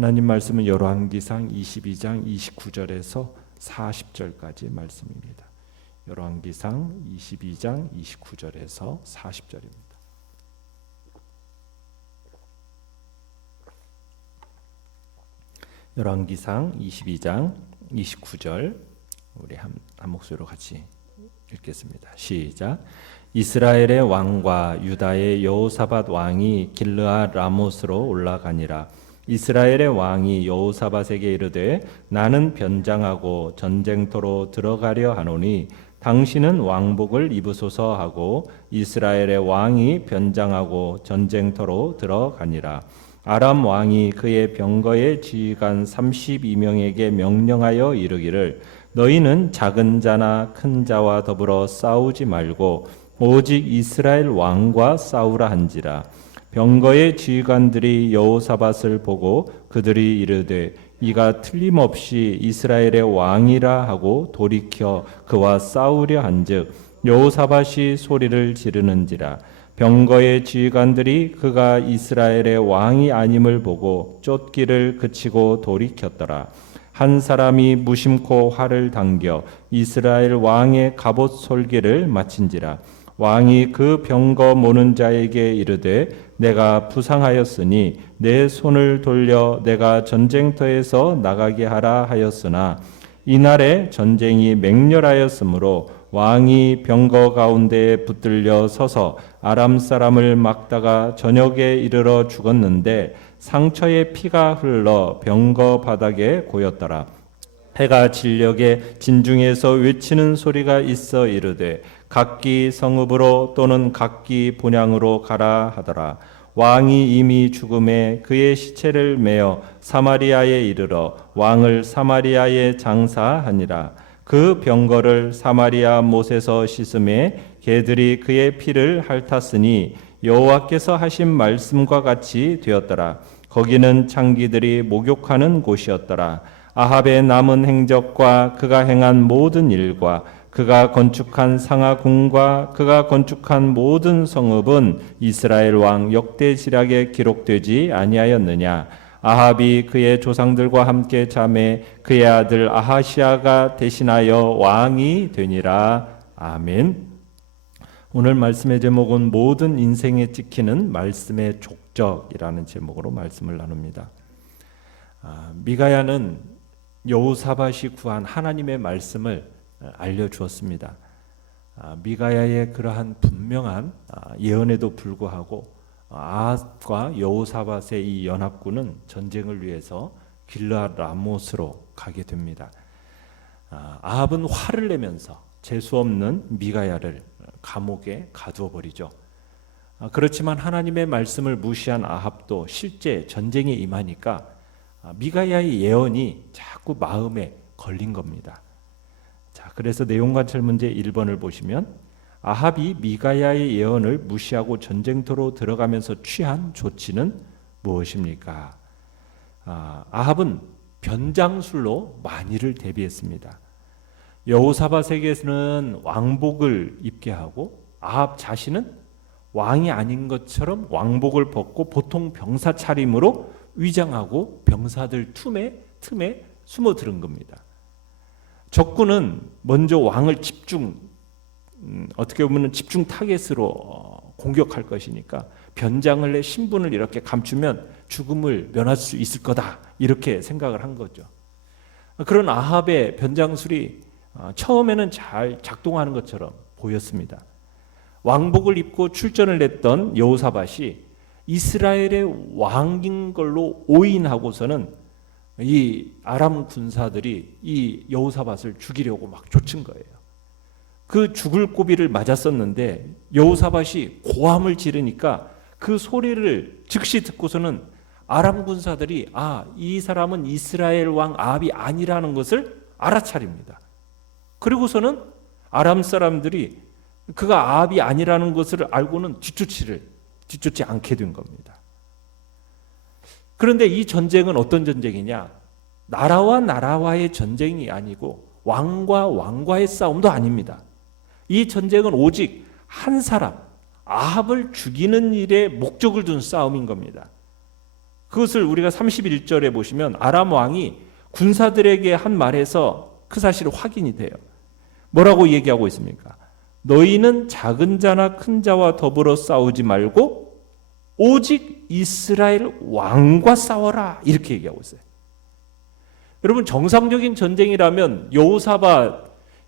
하나님 말씀은 열왕기상 22장 29절에서 40절까지 말씀입니다. 열왕기상 22장 29절에서 40절입니다. 열왕기상 22장 29절 우리 한 목소리로 같이 읽겠습니다. 시작. 이스라엘의 왕과 유다의 여호사밧 왕이 길르앗 라못으로 올라가니라. 이스라엘의 왕이 여호사밧에게 이르되 나는 변장하고 전쟁터로 들어가려 하노니 당신은 왕복을 입으소서 하고 이스라엘의 왕이 변장하고 전쟁터로 들어가니라. 아람 왕이 그의 병거의 지휘관 32명에게 명령하여 이르기를 너희는 작은 자나 큰 자와 더불어 싸우지 말고 오직 이스라엘 왕과 싸우라 한지라. 병거의 지휘관들이 여호사밧을 보고 그들이 이르되 이가 틀림없이 이스라엘의 왕이라 하고 돌이켜 그와 싸우려 한즉 여호사밧이 소리를 지르는지라. 병거의 지휘관들이 그가 이스라엘의 왕이 아님을 보고 쫓기를 그치고 돌이켰더라. 한 사람이 무심코 활을 당겨 이스라엘 왕의 갑옷 솔기를 마친지라. 왕이 그 병거 모는 자에게 이르되 내가 부상하였으니 내 손을 돌려 내가 전쟁터에서 나가게 하라 하였으나 이날에 전쟁이 맹렬하였으므로 왕이 병거 가운데에 붙들려 서서 아람 사람을 막다가 저녁에 이르러 죽었는데 상처에 피가 흘러 병거 바닥에 고였더라. 해가 진녘에 진중에서 외치는 소리가 있어 이르되 각기 성읍으로 또는 각기 본향으로 가라 하더라. 왕이 이미 죽음에 그의 시체를 메어 사마리아에 이르러 왕을 사마리아에 장사하니라. 그 병거를 사마리아 못에서 씻음에 개들이 그의 피를 핥았으니 여호와께서 하신 말씀과 같이 되었더라. 거기는 창기들이 목욕하는 곳이었더라. 아합의 남은 행적과 그가 행한 모든 일과 그가 건축한 상하궁과 그가 건축한 모든 성읍은 이스라엘 왕 역대지략에 기록되지 아니하였느냐. 아합이 그의 조상들과 함께 잠에 그의 아들 아하시아가 대신하여 왕이 되니라. 아멘. 오늘 말씀의 제목은 모든 인생에 찍히는 말씀의 족적이라는 제목으로 말씀을 나눕니다. 미가야는 여호사밧이 구한 하나님의 말씀을 알려주었습니다. 미가야의 그러한 분명한 예언에도 불구하고 아합과 여호사밧의 이 연합군은 전쟁을 위해서 길르앗 라못으로 가게 됩니다. 아합은 화를 내면서 재수없는 미가야를 감옥에 가두어 버리죠. 그렇지만 하나님의 말씀을 무시한 아합도 실제 전쟁에 임하니까 미가야의 예언이 자꾸 마음에 걸린 겁니다. 자, 그래서 내용관찰 문제 1번을 보시면 아합이 미가야의 예언을 무시하고 전쟁터로 들어가면서 취한 조치는 무엇입니까? 아합은 변장술로 만일을 대비했습니다. 여호사밧에게는 왕복을 입게 하고 아합 자신은 왕이 아닌 것처럼 왕복을 벗고 보통 병사 차림으로 위장하고 병사들 틈에 숨어들은 겁니다. 적군은 먼저 왕을 어떻게 보면 집중 타겟으로 공격할 것이니까 변장을 해 신분을 이렇게 감추면 죽음을 면할 수 있을 거다 이렇게 생각을 한 거죠. 그런 아합의 변장술이 처음에는 잘 작동하는 것처럼 보였습니다. 왕복을 입고 출전을 했던 여호사밧이 이스라엘의 왕인 걸로 오인하고서는 이 아람 군사들이 이 여호사밧을 죽이려고 막 쫓은 거예요. 그 죽을 고비를 맞았었는데 여호사밧이 고함을 지르니까 그 소리를 즉시 듣고서는 아람 군사들이 이 사람은 이스라엘 왕 아합이 아니라는 것을 알아차립니다. 그리고서는 아람 사람들이 그가 아합이 아니라는 것을 알고는 뒤쫓지 않게 된 겁니다. 그런데 이 전쟁은 어떤 전쟁이냐? 나라와 나라와의 전쟁이 아니고 왕과 왕과의 싸움도 아닙니다. 이 전쟁은 오직 한 사람, 아합을 죽이는 일에 목적을 둔 싸움인 겁니다. 그것을 우리가 31절에 보시면 아람 왕이 군사들에게 한 말에서 그 사실이 확인이 돼요. 뭐라고 얘기하고 있습니까? 너희는 작은 자나 큰 자와 더불어 싸우지 말고 오직 이스라엘 왕과 싸워라, 이렇게 얘기하고 있어요. 여러분, 정상적인 전쟁이라면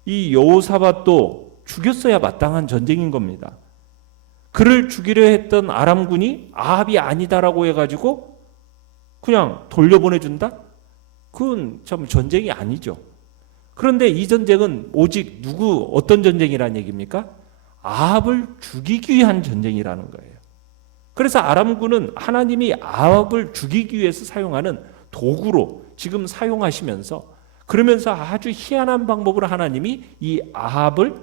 이 여호사밧도 죽였어야 마땅한 전쟁인 겁니다. 그를 죽이려 했던 아람군이 아합이 아니다라고 해가지고 그냥 돌려보내준다? 그건 참 전쟁이 아니죠. 그런데 이 전쟁은 오직 어떤 전쟁이라는 얘기입니까? 아합을 죽이기 위한 전쟁이라는 거예요. 그래서 아람군은 하나님이 아합을 죽이기 위해서 사용하는 도구로 지금 사용하시면서, 그러면서 아주 희한한 방법으로 하나님이 이 아합을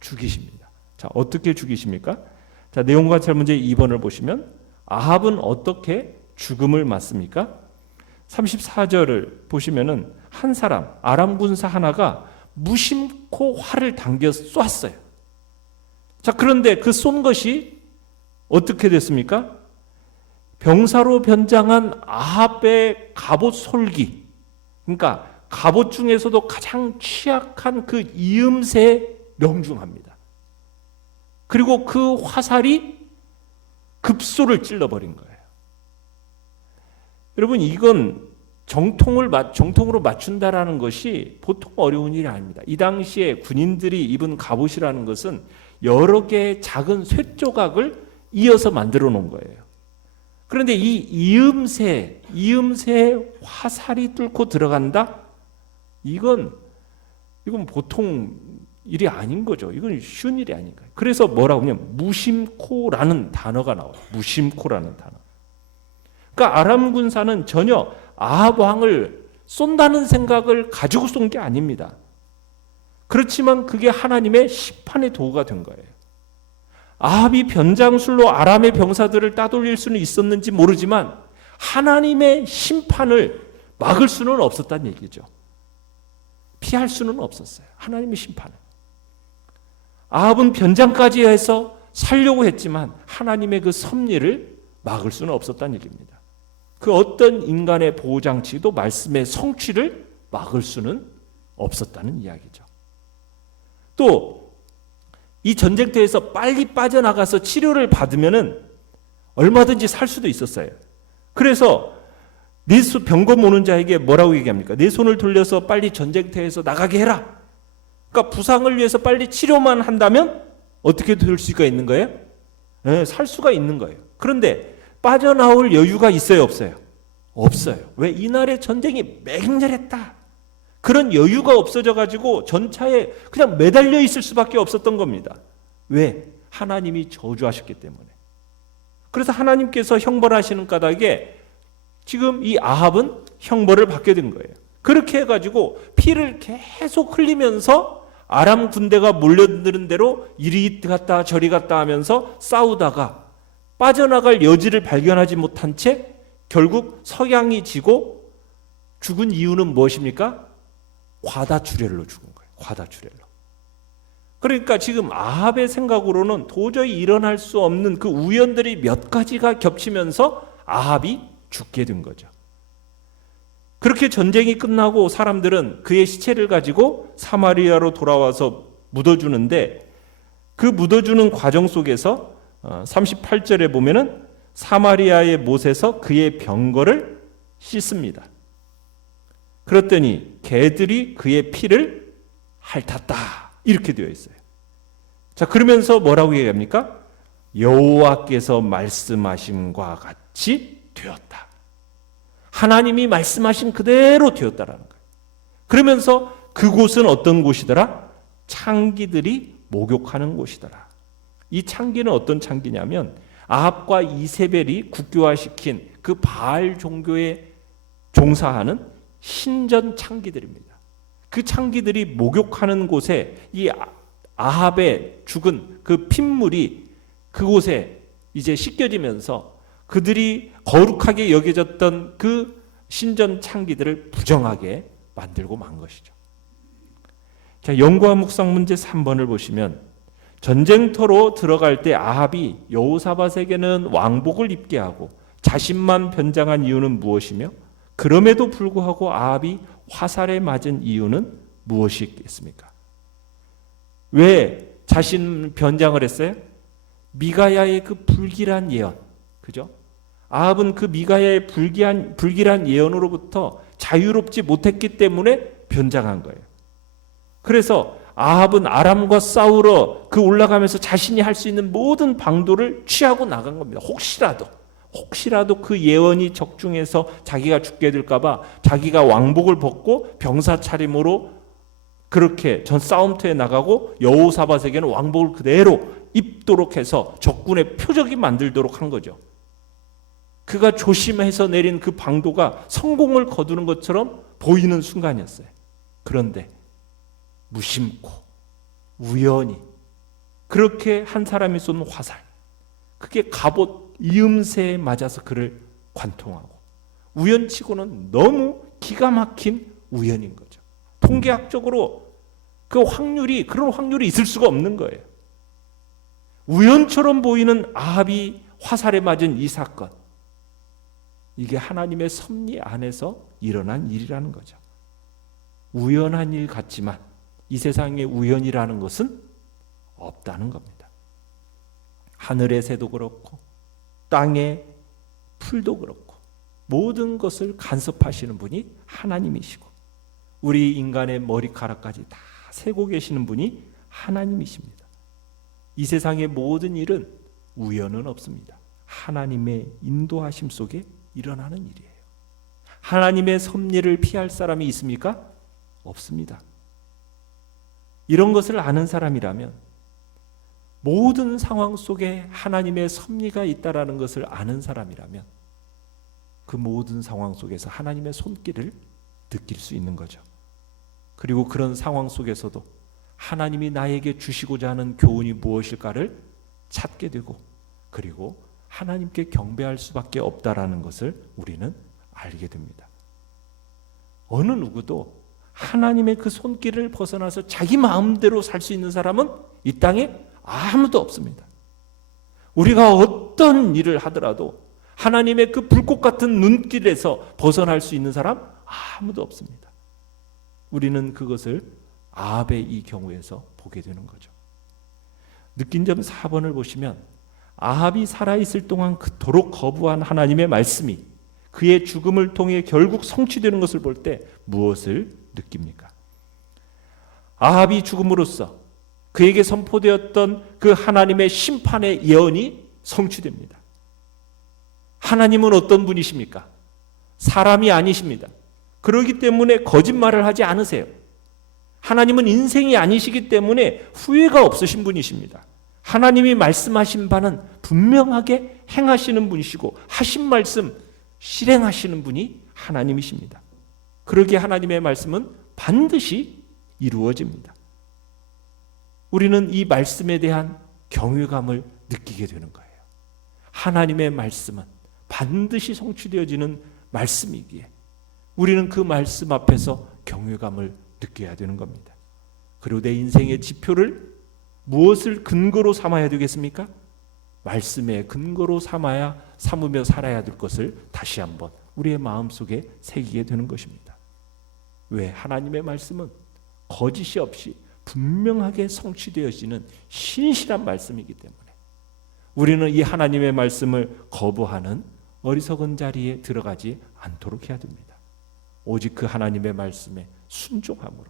죽이십니다. 자, 어떻게 죽이십니까? 자, 내용과 잘 문제 2번을 보시면 아합은 어떻게 죽음을 맞습니까? 34절을 보시면은 한 사람, 아람 군사 하나가 무심코 활을 당겨 쐈어요. 자, 그런데 그 쏜 것이 어떻게 됐습니까? 병사로 변장한 아합의 갑옷 솔기, 그러니까 갑옷 중에서도 가장 취약한 그 이음새에 명중합니다. 그리고 그 화살이 급소를 찔러버린 거예요. 여러분, 이건 정통으로 맞춘다라는 것이 보통 어려운 일이 아닙니다. 이 당시에 군인들이 입은 갑옷이라는 것은 여러 개의 작은 쇠조각을 이어서 만들어 놓은 거예요. 그런데 이 이음새에 화살이 뚫고 들어간다? 이건 보통 일이 아닌 거죠. 이건 쉬운 일이 아닌가요? 그래서 뭐라고 하냐면 무심코라는 단어가 나와요. 무심코라는 단어. 그러니까 아람 군사는 전혀 아합 왕을 쏜다는 생각을 가지고 쏜 게 아닙니다. 그렇지만 그게 하나님의 심판의 도구가 된 거예요. 아합이 변장술로 아람의 병사들을 따돌릴 수는 있었는지 모르지만 하나님의 심판을 막을 수는 없었다는 얘기죠. 피할 수는 없었어요. 하나님의 심판을. 아합은 변장까지 해서 살려고 했지만 하나님의 그 섭리를 막을 수는 없었다는 얘기입니다. 그 어떤 인간의 보호장치도 말씀의 성취를 막을 수는 없었다는 이야기죠. 또 이 전쟁터에서 빨리 빠져나가서 치료를 받으면은 얼마든지 살 수도 있었어요. 그래서 병검 오는 자에게 뭐라고 얘기합니까? 내 손을 돌려서 빨리 전쟁터에서 나가게 해라. 그러니까 부상을 위해서 빨리 치료만 한다면 어떻게 될 수가 있는 거예요? 네, 살 수가 있는 거예요. 그런데 빠져나올 여유가 있어요, 없어요? 없어요. 왜? 이날의 전쟁이 맹렬했다. 그런 여유가 없어져 가지고 전차에 그냥 매달려 있을 수밖에 없었던 겁니다. 왜? 하나님이 저주하셨기 때문에. 그래서 하나님께서 형벌하시는 까닭에 지금 이 아합은 형벌을 받게 된 거예요. 그렇게 해가지고 피를 계속 흘리면서 아람 군대가 몰려드는 대로 이리 갔다 저리 갔다 하면서 싸우다가 빠져나갈 여지를 발견하지 못한 채 결국 석양이 지고 죽은 이유는 무엇입니까? 과다출혈로 죽은 거예요. 과다출혈로. 그러니까 지금 아합의 생각으로는 도저히 일어날 수 없는 그 우연들이 몇 가지가 겹치면서 아합이 죽게 된 거죠. 그렇게 전쟁이 끝나고 사람들은 그의 시체를 가지고 사마리아로 돌아와서 묻어주는데 그 묻어주는 과정 속에서 38절에 보면은 사마리아의 못에서 그의 병거를 씻습니다. 그랬더니 개들이 그의 피를 핥았다. 이렇게 되어 있어요. 자, 그러면서 뭐라고 얘기합니까? 여호와께서 말씀하심과 같이 되었다. 하나님이 말씀하신 그대로 되었다라는 거예요. 그러면서 그곳은 어떤 곳이더라? 창기들이 목욕하는 곳이더라. 이 창기는 어떤 창기냐면 아합과 이세벨이 국교화시킨 그 바알 종교에 종사하는 신전 창기들입니다. 그 창기들이 목욕하는 곳에 이 아합의 죽은 그 핏물이 그곳에 이제 씻겨지면서 그들이 거룩하게 여겨졌던 그 신전 창기들을 부정하게 만들고 만 것이죠. 자, 연구와 묵상 문제 3번을 보시면 전쟁터로 들어갈 때 아합이 여호사밧에게는 왕복을 입게 하고 자신만 변장한 이유는 무엇이며 그럼에도 불구하고 아합이 화살에 맞은 이유는 무엇이겠습니까? 왜 자신 변장을 했어요? 미가야의 그 불길한 예언, 그죠? 아합은 그 미가야의 불길한 예언으로부터 자유롭지 못했기 때문에 변장한 거예요. 그래서 아합은 아람과 싸우러 그 올라가면서 자신이 할 수 있는 모든 방도를 취하고 나간 겁니다. 혹시라도 그 예언이 적중해서 자기가 죽게 될까봐 자기가 왕복을 벗고 병사 차림으로 그렇게 전 싸움터에 나가고 여호사밧에게는 왕복을 그대로 입도록 해서 적군의 표적이 만들도록 한 거죠. 그가 조심해서 내린 그 방도가 성공을 거두는 것처럼 보이는 순간이었어요. 그런데 무심코 우연히 그렇게 한 사람이 쏜 화살, 그게 갑옷 이음새에 맞아서 그를 관통하고, 우연치고는 너무 기가 막힌 우연인 거죠. 통계학적으로 그런 확률이 있을 수가 없는 거예요. 우연처럼 보이는 아합이 화살에 맞은 이 사건, 이게 하나님의 섭리 안에서 일어난 일이라는 거죠. 우연한 일 같지만 이 세상에 우연이라는 것은 없다는 겁니다. 하늘의 새도 그렇고 땅의 풀도 그렇고 모든 것을 간섭하시는 분이 하나님이시고 우리 인간의 머리카락까지 다 세고 계시는 분이 하나님이십니다. 이 세상의 모든 일은 우연은 없습니다. 하나님의 인도하심 속에 일어나는 일이에요. 하나님의 섭리를 피할 사람이 있습니까? 없습니다. 이런 것을 아는 사람이라면, 모든 상황 속에 하나님의 섭리가 있다라는 것을 아는 사람이라면 그 모든 상황 속에서 하나님의 손길을 느낄 수 있는 거죠. 그리고 그런 상황 속에서도 하나님이 나에게 주시고자 하는 교훈이 무엇일까를 찾게 되고, 그리고 하나님께 경배할 수밖에 없다라는 것을 우리는 알게 됩니다. 어느 누구도 하나님의 그 손길을 벗어나서 자기 마음대로 살 수 있는 사람은 이 땅에 아무도 없습니다. 우리가 어떤 일을 하더라도 하나님의 그 불꽃 같은 눈길에서 벗어날 수 있는 사람 아무도 없습니다. 우리는 그것을 아합의 이 경우에서 보게 되는 거죠. 느낀 점 4번을 보시면, 아합이 살아있을 동안 그토록 거부한 하나님의 말씀이 그의 죽음을 통해 결국 성취되는 것을 볼 때 무엇을 느낍니까? 아합이 죽음으로써 그에게 선포되었던 그 하나님의 심판의 예언이 성취됩니다. 하나님은 어떤 분이십니까? 사람이 아니십니다. 그렇기 때문에 거짓말을 하지 않으세요. 하나님은 인생이 아니시기 때문에 후회가 없으신 분이십니다. 하나님이 말씀하신 바는 분명하게 행하시는 분이시고 하신 말씀 실행하시는 분이 하나님이십니다. 그러기에 하나님의 말씀은 반드시 이루어집니다. 우리는 이 말씀에 대한 경외감을 느끼게 되는 거예요. 하나님의 말씀은 반드시 성취되어지는 말씀이기에 우리는 그 말씀 앞에서 경외감을 느껴야 되는 겁니다. 그리고 내 인생의 지표를 무엇을 근거로 삼아야 되겠습니까? 말씀의 근거로 삼으며 살아야 될 것을 다시 한번 우리의 마음속에 새기게 되는 것입니다. 왜? 하나님의 말씀은 거짓이 없이 분명하게 성취되어지는 신실한 말씀이기 때문에 우리는 이 하나님의 말씀을 거부하는 어리석은 자리에 들어가지 않도록 해야 됩니다. 오직 그 하나님의 말씀에 순종함으로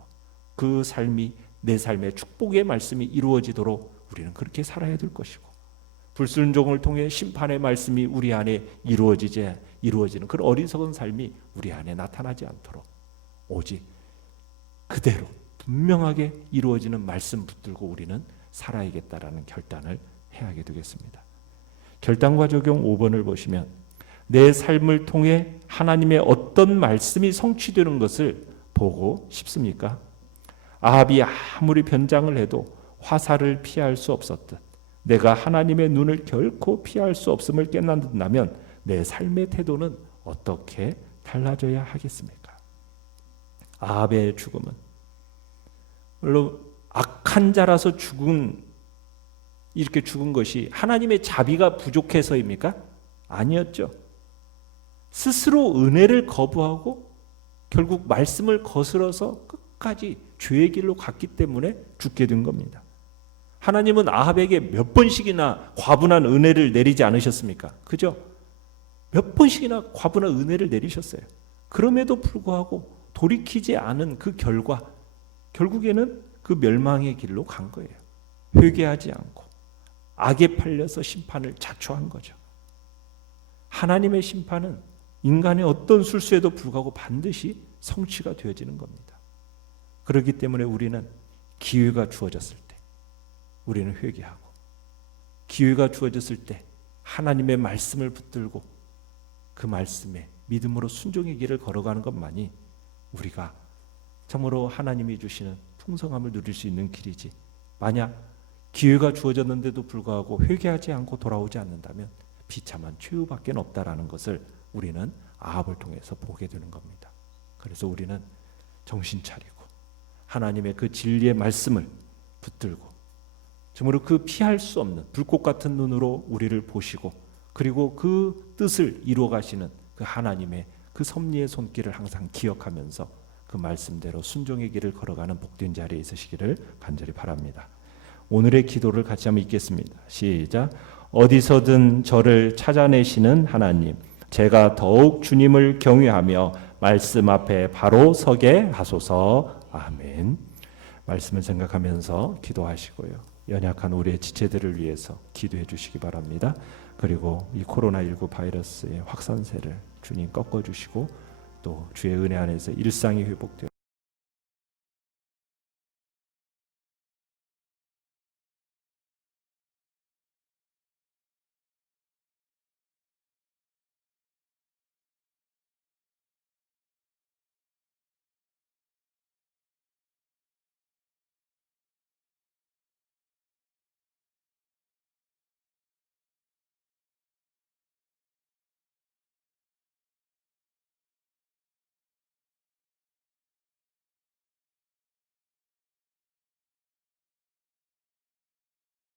그 삶이 내 삶의 축복의 말씀이 이루어지도록 우리는 그렇게 살아야 될 것이고, 불순종을 통해 심판의 말씀이 우리 안에 이루어지는 그런 어리석은 삶이 우리 안에 나타나지 않도록 오직 그대로 분명하게 이루어지는 말씀 붙들고 우리는 살아야겠다라는 결단을 해야 하게 되겠습니다. 결단과 적용 5번을 보시면, 내 삶을 통해 하나님의 어떤 말씀이 성취되는 것을 보고 싶습니까? 아합이 아무리 변장을 해도 화살을 피할 수 없었듯 내가 하나님의 눈을 결코 피할 수 없음을 깨닫는다면 내 삶의 태도는 어떻게 달라져야 하겠습니까? 아합의 죽음은 물론 악한 자라서 이렇게 죽은 것이 하나님의 자비가 부족해서입니까? 아니었죠. 스스로 은혜를 거부하고 결국 말씀을 거스러서 끝까지 죄의 길로 갔기 때문에 죽게 된 겁니다. 하나님은 아합에게 몇 번씩이나 과분한 은혜를 내리지 않으셨습니까? 그죠? 몇 번씩이나 과분한 은혜를 내리셨어요. 그럼에도 불구하고 돌이키지 않은 그 결과, 결국에는 그 멸망의 길로 간 거예요. 회개하지 않고 악에 팔려서 심판을 자초한 거죠. 하나님의 심판은 인간의 어떤 술수에도 불구하고 반드시 성취가 되어지는 겁니다. 그렇기 때문에 우리는 기회가 주어졌을 때 우리는 회개하고, 기회가 주어졌을 때 하나님의 말씀을 붙들고 그 말씀에 믿음으로 순종의 길을 걸어가는 것만이 우리가 참으로 하나님이 주시는 풍성함을 누릴 수 있는 길이지, 만약 기회가 주어졌는데도 불구하고 회개하지 않고 돌아오지 않는다면 비참한 최후밖에 없다라는 것을 우리는 아합을 통해서 보게 되는 겁니다. 그래서 우리는 정신 차리고 하나님의 그 진리의 말씀을 붙들고 정말로 그 피할 수 없는 불꽃 같은 눈으로 우리를 보시고, 그리고 그 뜻을 이루어 가시는 그 하나님의 그 섭리의 손길을 항상 기억하면서 그 말씀대로 순종의 길을 걸어가는 복된 자리에 있으시기를 간절히 바랍니다. 오늘의 기도를 같이 한번 읽겠습니다. 시작. 어디서든 저를 찾아내시는 하나님, 제가 더욱 주님을 경외하며 말씀 앞에 바로 서게 하소서. 아멘. 말씀을 생각하면서 기도하시고요. 연약한 우리의 지체들을 위해서 기도해 주시기 바랍니다. 그리고 이 코로나19 바이러스의 확산세를 주님 꺾어주시고 또 주의 은혜 안에서 일상이 회복되어